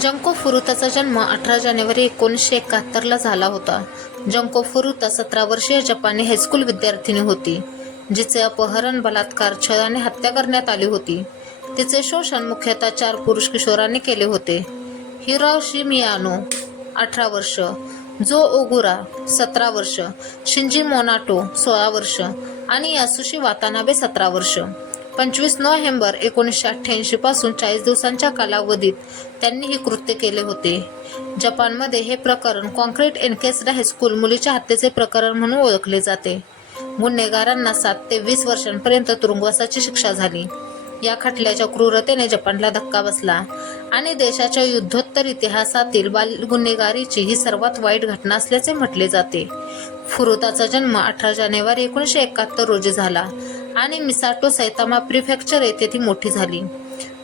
Junko फुरुताचा जन्म 18 जानेवारी 1971 झाला होता. जंको फुरुता 17 वर्षीय जपानी हायस्कूल विद्यार्थिनी होती, जिचे अपहरण, बलात्कार, छळ आणि हत्या करण्यात आली होती. तिचे शोषण मुख्यतः 4 पुरुष किशोरांनी केले होते. हिरोशी मियानो 18 वर्ष, जो ओगुरा 17 वर्ष, शिंजी मोनाटो 16 वर्ष आणि यासुशी वातानाबे 17 वर्ष. 25 नोव्हेंबर 1988 पासून 40 दिवसांच्या कालावधीत त्यांनी हे कृत्य केले होते. जपानमध्ये हे प्रकरण कॉन्क्रीट एन्केस्ड हायस्कूल मुलीच्या हत्येचे प्रकरण म्हणून ओळखले जाते. गुन्हेगारांना 7 ते 20 वर्षांपर्यंत तुरुंगवासाची शिक्षा झाली. या खटल्याच्या क्रूरतेने जपानला धक्का बसला आणि देशाच्या युद्धोत्तर इतिहासातील बालगुन्हेगारीची ही सर्वात वाईट घटना असल्याचे म्हटले जाते. फुरुताचा जन्म 18 जानेवारी 1971 रोजी झाला आणि मिसाटो सैतामा प्रिफेक्चर येथे ती मोठी झाली,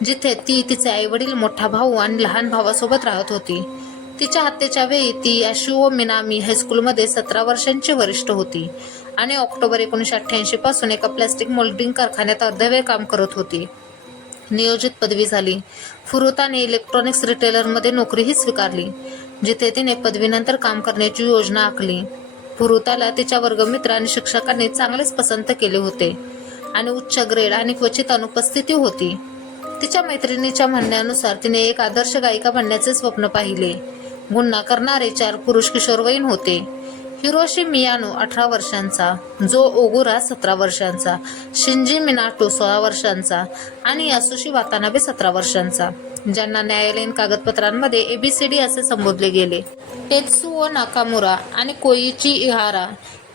जिथे ती तिचे आईवडील, मोठा भाऊ आणि लहान भावासोबत राहत होती. तिच्या हत्येच्या वेळी ती याशुओ मिनामी हायस्कूलमध्ये 17 वर्षांची वरिष्ठ होती आणि ऑक्टोबर 1988 पासून एका प्लॅस्टिक मोल्डिंग कारखान्यात अर्धवेळ काम करत होती. नियोजित पदवी झाली. फुरुताने इलेक्ट्रॉनिक्स रिटेलरमध्ये नोकरीही स्वीकारली, जिथे तिने पदवीनंतर काम करण्याची योजना आखली. फुरुताला तिच्या वर्गमित्र आणि शिक्षकांनी चांगलेच पसंत केले होते आणि उच्च ग्रेड आणि क्वचित अनुपस्थिती होती. तिच्या मैत्रिणीच्या म्हणण्यानुसार तिने एक आदर्श गायिका बनण्याचे स्वप्न पाहिले. गुन्हा करणारे 4 पुरुष किशोरवयीन होते. हिरोशी मियानो 18 वर्षांचा, जो ओगुरा 17 वर्षांचा, शिंजी मिनाटो 16 वर्षांचा आणि यासुशी वातानाबे 17 वर्षांचा, ज्यांना न्यायालयीन कागदपत्रांमध्ये ABCD असे संबोधले गेले. टेत्सुओ नाकामुरा आणि कोइची इहारा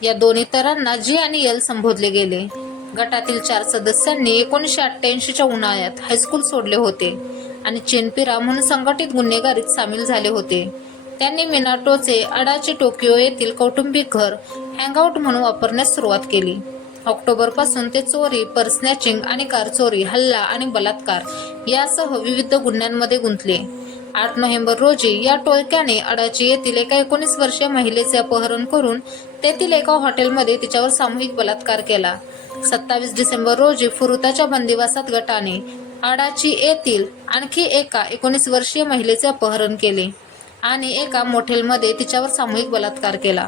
या 2 इतरांना G आणि L संबोधले गेले. गटातील 4 सदस्यांनी 1988च्या उन्हाळ्यात हायस्कूल सोडले होते आणि चिनपिरा म्हणून संघटित गुन्हेगारीत सामील झाले होते. त्यांनी मिनाटोचे अडाची टोकियो येथील कौटुंबिक घर हँगआउट म्हणून वापरण्यास सुरुवात केली. ऑक्टोबरपासून ते चोरी, पर्स स्नॅचिंग आणि कार चोरी, हल्ला आणि बलात्कार यासह विविध गुन्ह्यांमध्ये गुंतले. 8 नोव्हेंबर रोजी या टोळक्याने अडाची येथील एका 19 वर्षीय महिलेचे अपहरण करून तेथील एका हॉटेलमध्ये तिच्यावर सामूहिक बलात्कार केला. 27 डिसेंबर रोजी फुरुताच्या बंदिवासात गटाने अडाची येथील आणखी एका 19 वर्षीय महिलेचे अपहरण केले आणि एका मोटेलमध्ये तिच्यावर सामूहिक बलात्कार केला.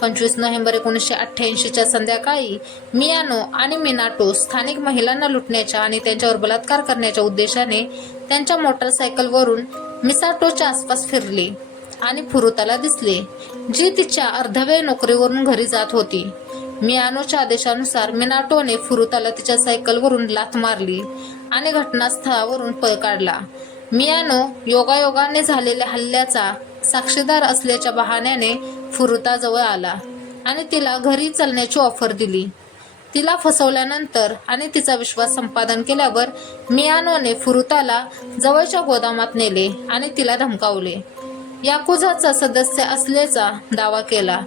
25 नोव्हेंबर 1988च्या संध्याकाळी मियानो आणि मिनाटो स्थानिक महिलांना लुटण्याच्या आणि त्यांच्यावर बलात्कार करण्याच्या उद्देशाने त्यांच्या मोटरसायकलवरून मिसाटोच्या आसपास फिरले आणि फुरुताला दिसले, जी तिच्या अर्धवेळ नोकरीवरून घरी जात होती. मियानोच्या आदेशानुसार मिनाटोने फुरुताला तिच्या सायकलवरून लाथ मारली आणि घटनास्थळावरून पळ काढला. मियानो योगायोगाने झालेल्या हल्ल्याचा साक्षीदार असल्याच्या बहाण्याने फुरुताजवळ आला आणि तिला घरी चलण्याची ऑफर दिली. तिला फसवल्यानंतर आणि तिचा विश्वास संपादन केल्यावर मियानोने फुरुताला जवळच्या गोदामात नेले आणि तिला धमकावले. याकुझाचा सदस्य असल्याचा दावा केला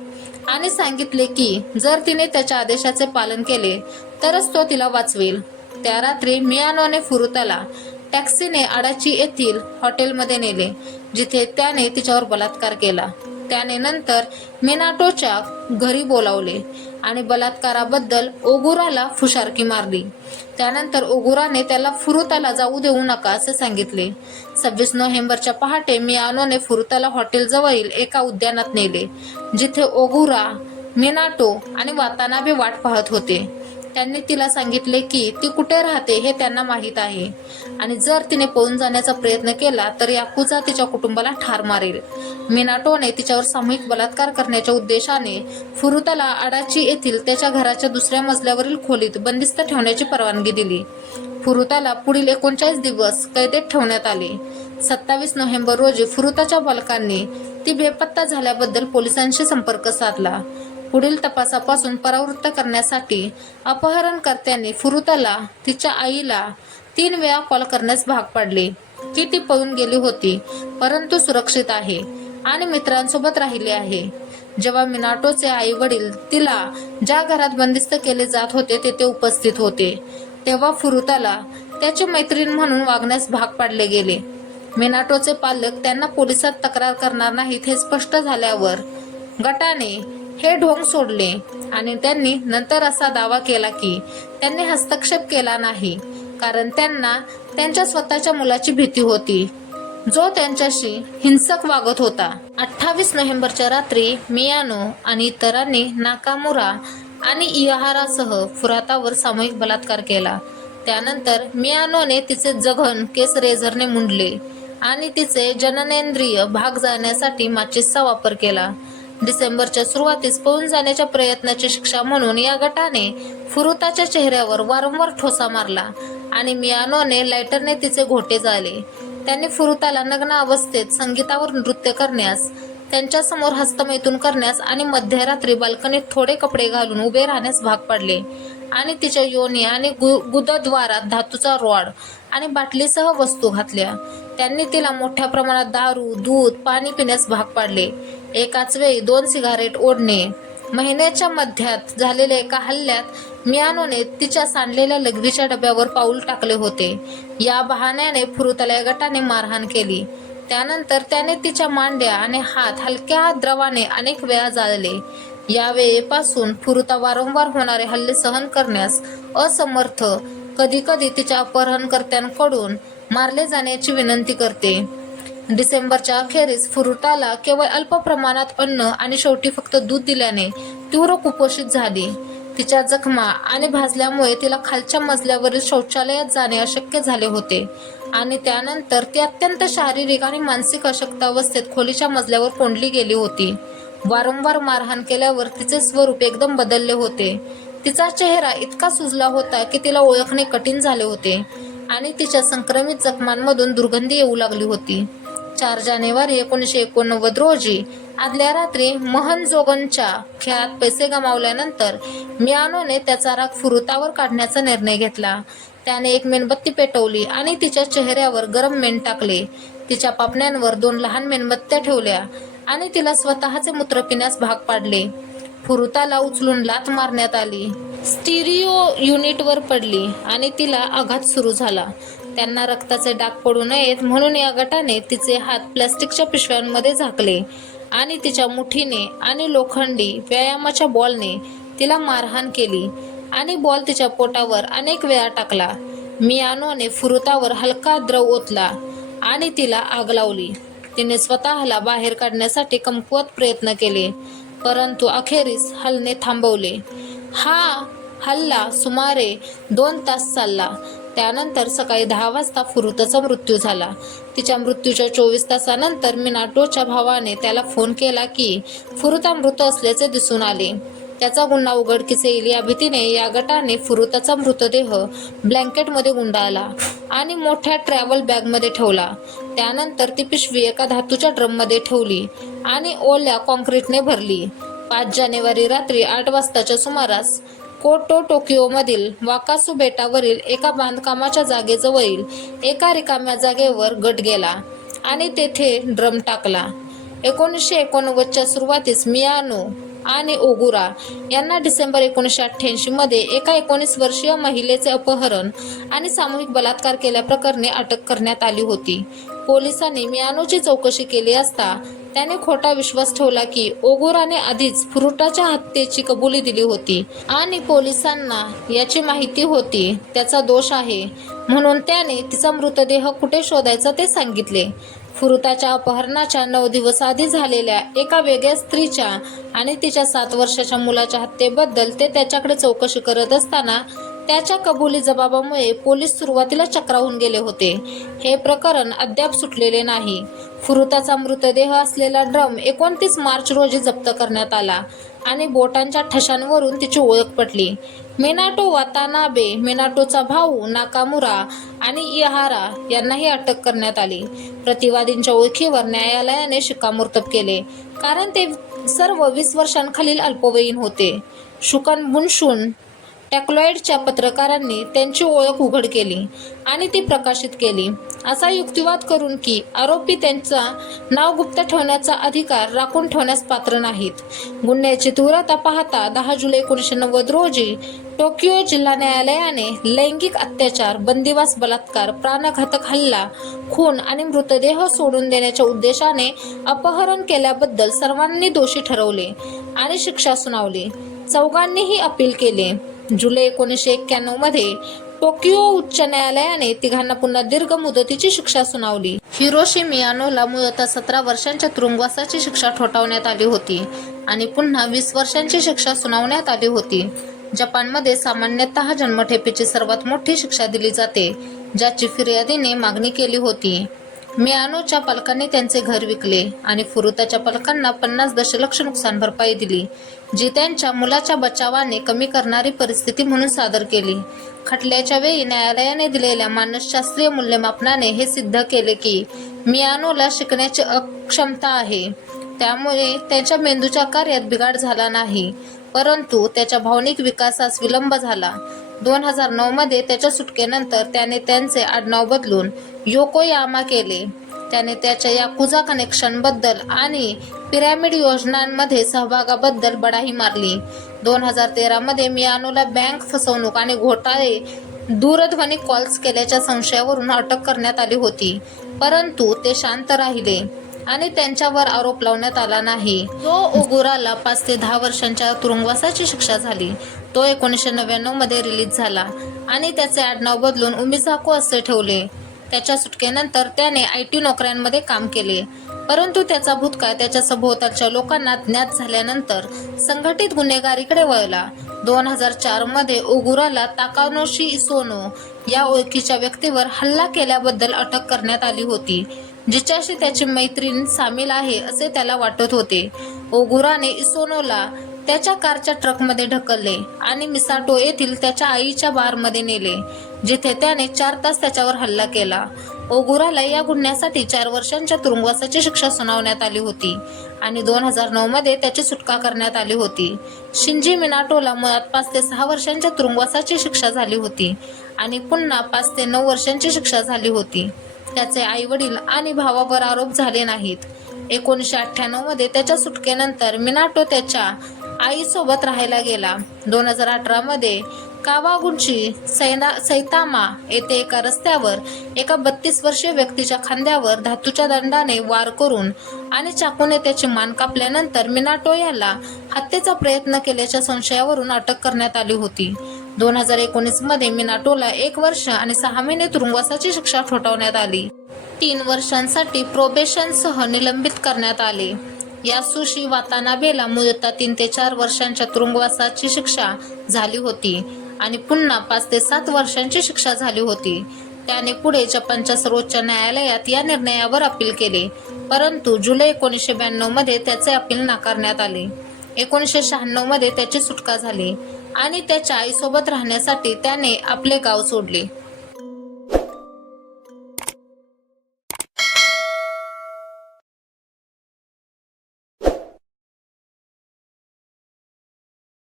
आणि सांगितले की जर तिने त्याच्या आदेशाचे पालन केले तरच तो तिला वाचवेल. त्या रात्री मियानोने फुरुताला टॅक्सीने अडाची येथील हॉटेलमध्ये नेले, जिथे त्याने तिच्यावर बलात्कार केला. त्याने नंतर मिनाटोच्या घरी बोलावले आणि बलात्काराबद्दल ओगुराला फुशारकी मारली. त्यानंतर ओगुराने त्याला फुरुताला जाऊ देऊ नका असे सांगितले. 26 नोव्हेंबरच्या पहाटे मियानोने फुरुताला हॉटेलजवळील एका उद्यानात नेले, जिथे ओगुरा, मिनाटो आणि वातानाबे वाट पाहत होते. त्यांनी तिला सांगितले की ती कुठे राहते हे त्यांना माहीत आहे आणि जर तिने पळून जाण्याचा प्रयत्न केला तर याकुझा तिच्या कुटुंबाला ठार मारेल. मिनाटोने तिच्यावर सामूहिक बलात्कार करण्याच्या उद्देशाने फुरुताला अडाची येथील त्याच्या घराच्या दुसऱ्या मजल्यावरील खोलीत बंदिस्त ठेवण्याची परवानगी दिली. फुरुताला पुढील 39 दिवस कैदेत ठेवण्यात आले. 27 नोव्हेंबर रोजी फुरुताच्या पालकांनी ती बेपत्ता झाल्याबद्दल पोलिसांशी संपर्क साधला. पुढील तपासापासून परावृत्त करण्यासाठी अपहरणकर्त्यांनी फुरुताला तिच्या आईला 3 वेळा कॉल करण्यास भाग पाडले की ती पळून गेली होती, परंतु सुरक्षित आहे आणि मित्रांसोबत राहिले आहे. जेव्हा मिनाटोचे आई वडील तिला ज्या घरात बंदिस्त केले जात होते तेथे उपस्थित होते, तेव्हा फुरुताला त्याची मैत्रीण म्हणून वागण्यास भाग पाडले गेले. मिनाटोचे पालक त्यांना पोलिसात तक्रार करणार नाहीत हे स्पष्ट झाल्यावर गटाने हे ढोंग सोडले आणि त्यांनी नंतर असा दावा केला की त्यांनी हस्तक्षेप केला नाही कारण त्यांना त्यांच्या स्वतःच्या मुलाची भीती होती. जो त्यांच्याशी हिंसक वागत होता. 28 नोव्हेंबरच्या रात्री मियानो आणि इतरांनी नाकामुरा आणि इहारासह फुरातावर सामूहिक बलात्कार केला. त्यानंतर मियानोने तिचे जघन केस रेझरने मुंडले आणि तिचे जननेंद्रिय भाग जाळण्यासाठी माचीसचा वापर केला. डिसेंबरच्या सुरुवातीस पळून जाण्याच्या प्रयत्नाची शिक्षा म्हणून या गटाने फुरुताच्या चेहऱ्यावर वारंवार ठोसा मारला आणि मियानोने लायटरने तिचे घोटे जाळले. त्यांनी फुरुताला नग्न अवस्थेत संगीतावर नृत्य करण्यास, त्यांच्यासमोर हस्तमैथुन करण्यास आणि मध्यरात्री बाल्कनीत थोडे कपडे घालून उभे राहण्यास भाग पाडले आणि तिच्या योनी आणि गुदद्वारात धातूचा रॉड आणि बाटलीसह वस्तू घातल्या. त्यांनी तिला मोठ्या प्रमाणात दारू, दूध, पाणी पिण्यास भाग पाडले. एकाच वेळी 2 सिगारेट ओढणे. महिन्याच्या मध्यात झालेल्या एका हल्ल्यात मियानोने तिच्या सांडलेल्या लघवीच्या डब्यावर पाऊल टाकले होते. या बहाण्याने फुरुताला या गटाने मारहाण केली. त्यानंतर त्याने तिच्या मांड्या आणि हात हलक्या द्रवाने अनेक वेळा जाळले. या वेळेपासून फुरुता वारंवार होणारे हल्ले सहन करण्यास असमर्थ, कधीकधी तिच्या अपहरणकर्त्यांकडून मारले जाण्याची विनंती करते. डिसेंबरच्या अखेरीस फुरुताला केवळ अल्प प्रमाणात अन्न आणि शेवटी फक्त दूध दिल्याने तीव्र कुपोषित झाली. तिच्या जखमा आणि भाजल्यामुळे तिला खालच्या मजल्यावरील शौचालयात जाणे अशक्य झाले होते आणि त्यानंतर ती अत्यंत शारीरिक आणि मानसिक अशक्तावस्थेत खोलीच्या मजल्यावर कोंडली गेली होती. वारंवार मारहाण केल्यावर तिचे स्वरूप एकदम बदलले होते. तिचा चेहरा इतका सुजला होता की तिला ओळखणे कठीण झाले होते आणि तिच्या संक्रमित जखमांमधून दुर्गंधी येऊ लागली होती. 4 जानेवारी 1989 रोजी आदल्या रात्री महनजोगनच्या खेळात पैसे गमावल्यानंतर मियानोने त्याचा राग फुरुतावर काढण्याचा निर्णय घेतला. त्याने एक मेणबत्ती पेटवली आणि तिच्या चेहऱ्यावर गरम मेण टाकले. तिच्या पापण्यांवर 2 लहान मेणबत्त्या ठेवल्या आणि तिला स्वतःचे मूत्र पिण्यास भाग पाडले. फुरुताला उचलून लाथ मारण्यात आली. स्टिरिओ युनिटवर पडली आणि तिला आघात सुरू झाला. त्यांना रक्ताचे डाग पडू नयेत म्हणून या गटाने तिचे हात प्लॅस्टिकच्या पिशव्यांमध्ये झाकले आणि तिच्या मुठीने आणि लोखंडी व्यायामाच्या बॉलने तिला मारहाण केली आणि बॉल तिच्या पोटावर अनेक वेळा टाकला. मियानोने फुरुतावर हलका द्रव ओतला आणि तिला आग लावली. तिने स्वतःला बाहेर काढण्यासाठी कमकुवत प्रयत्न केले, परंतु अखेरीस हलने थांबवले. हा हल्ला सुमारे 2 तास चालला. त्यानंतर सकाळी 10 वाजता फुरुताचा मृत्यू झाला. तिच्या मृत्यूच्या 24 तासानंतर मिनाटोच्या भावाने त्याला फोन केला की फुरुता मृत असल्याचे दिसून आले. त्याचा गुन्हा उघडकीस येईल या भीतीने या गटाने फुरुताचा मृतदेह ब्लँकेटमध्ये गुंडाळला आणि मोठ्या ट्रॅव्हल बॅगमध्ये ठेवला. त्यानंतर ती पिशवी एका धातूच्या ड्रममध्ये ठेवली आणि ओल्या कॉन्क्रीटने भरली. 5 जानेवारी रात्री 8 वाजताच्या सुमारास कोटो टोकियोमधील वाकासू बेटावरील एका बांधकामाच्या जागेजवळील एका रिकाम्या जागेवर गट गेला आणि तेथे ड्रम टाकला. 1989च्या सुरुवातीस मियानो आणि ओगुरा यांना डिसेंबर 1988 मध्ये एका 19 वर्षीय महिलेचे अपहरण आणि सामूहिक बलात्कार केल्याप्रकरणी अटक करण्यात आली होती. पोलिसांनी मियानोची चौकशी केली असता त्याने खोटा विश्वास ठेवला की ओगुराने आधीच फुरुटाच्या हत्येची कबुली दिली होती आणि पोलिसांना याची माहिती होती. त्याचा दोष आहे म्हणून त्याने तिचा मृतदेह कुठे शोधायचा ते सांगितले. फुरुताच्या अपहरणाच्या 9 दिवस आधी झालेल्या एका वेगळ्या स्त्रीच्या आणि तिच्या 7 वर्षाच्या मुलाच्या हत्येबद्दल ते त्याच्याकडे चौकशी करत असताना त्याच्या कबुली जबाबामुळे पोलीस सुरुवातीला चक्रावून गेले होते. हे प्रकरण अद्याप सुटलेले नाही. फुरुताचा मृतदेह असलेला ड्रम 29 मार्च रोजी जप्त करण्यात आला आणि बोटांच्या ठशांवरून तिची ओळख पटली. मिनाटो वातानाबे, मिनाटोचा भाऊ नाकामुरा आणि इहारा यांनाही अटक करण्यात आली. प्रतिवादींच्या ओळखीवर न्यायालयाने शिक्कामोर्तब केले कारण ते सर्व 20 वर्षांखालील अल्पवयीन होते. शुकन बुनशुन टॅक्लॉइडच्या पत्रकारांनी त्यांची ओळख उघड केली आणि ती प्रकाशित केली, असा युक्तिवाद करून की आरोपी त्यांचा नाव गुप्त ठेवण्याचा अधिकार राखून ठेवण्यास पात्र नाहीत. गुन्ह्याची तीव्रता पाहता 10 जुलै 1990 रोजी टोकियो जिल्हा न्यायालयाने लैंगिक अत्याचार, बंदिवास बलात्कार, प्राणघातक हल्ला, खून आणि मृतदेह सोडून देण्याच्या उद्देशाने अपहरण केल्याबद्दल सर्वांनी दोषी ठरवले आणि शिक्षा सुनावली. चौघांनीही अपील केले. जुलै 1991 मध्ये टोकियो उच्च न्यायालयाने तिघांना पुन्हा दीर्घ मुदतीची शिक्षा सुनावली. हिरोशी मियानोला मूळतः 17 वर्षांच्या तुरुंगवासाची शिक्षा ठोठावण्यात आली होती आणि पुन्हा 20 वर्षांची शिक्षा सुनावण्यात आली होती. जपानमध्ये सामान्यतः जन्मठेपेची सर्वात मोठी शिक्षा दिली जाते, ज्याची फिर्यादीने मागणी केली होती. मियानोच्या पालकांनी त्यांचे घर विकले आणि फुरुताच्या पालकांना 50 दशलक्ष नुकसान भरपाई दिली, जी त्यांच्या मुलाच्या बचावाने कमी करणारी परिस्थिती म्हणून सादर केली. खटल्याच्या वेळी न्यायालयाने दिलेल्या मानसशास्त्रीय मूल्यमापनाने हे सिद्ध केले की मियानोला शिकण्याची अक्षमता आहे, त्यामुळे त्याच्या मेंदूच्या कार्यात बिघाड झाला नाही, परंतु त्याच्या भावनिक विकासास विलंब झाला. 2009 मध्ये त्याच्या सुटकेनंतर त्याने त्यांचे आडनाव बदलून योकोयामा केले. त्याने त्याच्या याकुजा कनेक्शनबद्दल आणि पिरॅमिड योजनांमध्ये सहभागाबद्दल बडाही मारली. 2013 मध्ये मियानोला बँक फसवणूक आणि घोटाळे दूरध्वनी कॉल्स केल्याच्या संशयावरून अटक करण्यात आली होती, परंतु ते शांत राहिले आणि त्यांच्यावर आरोप लावण्यात आला नाही. ओगुराला 5 ते 10 वर्षांच्या तुरुंगवासाची शिक्षा झाली. तो 1999 मध्ये रिलीज झाला आणि त्याचे आडनाव बदलून उमिझाको असे ठेवले. त्याच्या सुटकेनंतर त्याने IT नोकऱ्यांमध्ये काम केले, परंतु त्याचा भूतकाळ त्याच्या सभोवतालच्या लोकांना ज्ञात झाल्यानंतर संघटित गुन्हेगारीकडे वळला. 2004 मध्ये ओगुराला ताकानोशी इसोनो या ओळखीच्या व्यक्तीवर हल्ला केल्याबद्दल अटक करण्यात आली होती, जिच्याशी त्याची मैत्रीण सामील आहे असे त्याला वाटत होते. ओगुराने इसोनोला त्याच्या कारच्या ट्रकमध्ये ढकलले आणि मिसाटो येथील त्याच्या आईच्या बारमध्ये नेले, जिथे त्याने 4 तास त्याच्यावर हल्ला केला. ओगुराला या गुन्ह्यासाठी 4 वर्षांच्या तुरुंगवासाची शिक्षा सुनावण्यात आली होती आणि 2009 मध्ये त्याची सुटका करण्यात आली होती. शिंजी मिनाटोला मुळात 5 ते 6 वर्षांच्या तुरुंगवासाची शिक्षा झाली होती आणि पुन्हा 5 ते 9 वर्षांची शिक्षा झाली होती. त्याचे आई-वडील आणि भावावर आरोप झाले नाहीत. 1998 मध्ये त्याच्या सुटकेनंतर मिनाटो त्याच्या आईसोबत राहायला गेला. 2018 मध्ये कावागुची सैतामा येथे एका रस्त्यावर एका 32 वर्षीय व्यक्तीच्या खांद्यावर धातूच्या दंडाने वार करून आणि चाकूने त्याची मान कापल्यानंतर मिनाटो याला हत्येचा प्रयत्न केल्याच्या संशयावरून अटक करण्यात आली होती. 2019 मध्ये मिनाटोला 1 वर्ष आणि 6 महिने तुरुंगवासाची शिक्षा ठोठावण्यात आली. 3 वर्षांसाठी प्रोबेशनसह निलंबित करण्यात आले. यासुशी वातानाबेला मूळतः 3 ते 4 वर्षांच्या तुरुंगवासाची शिक्षा झाली होती आणि पुन्हा 5 ते 7 वर्षांची शिक्षा झाली होती. त्याने पुढे जपानच्या सर्वोच्च न्यायालयात या निर्णयावर अपील केले, परंतु जुलै 1992 मध्ये त्याचे अपील नाकारण्यात आले. 1996 मध्ये त्याची सुटका झाली आणि त्याच्या आईसोबत राहण्यासाठी त्याने आपले गाव सोडले.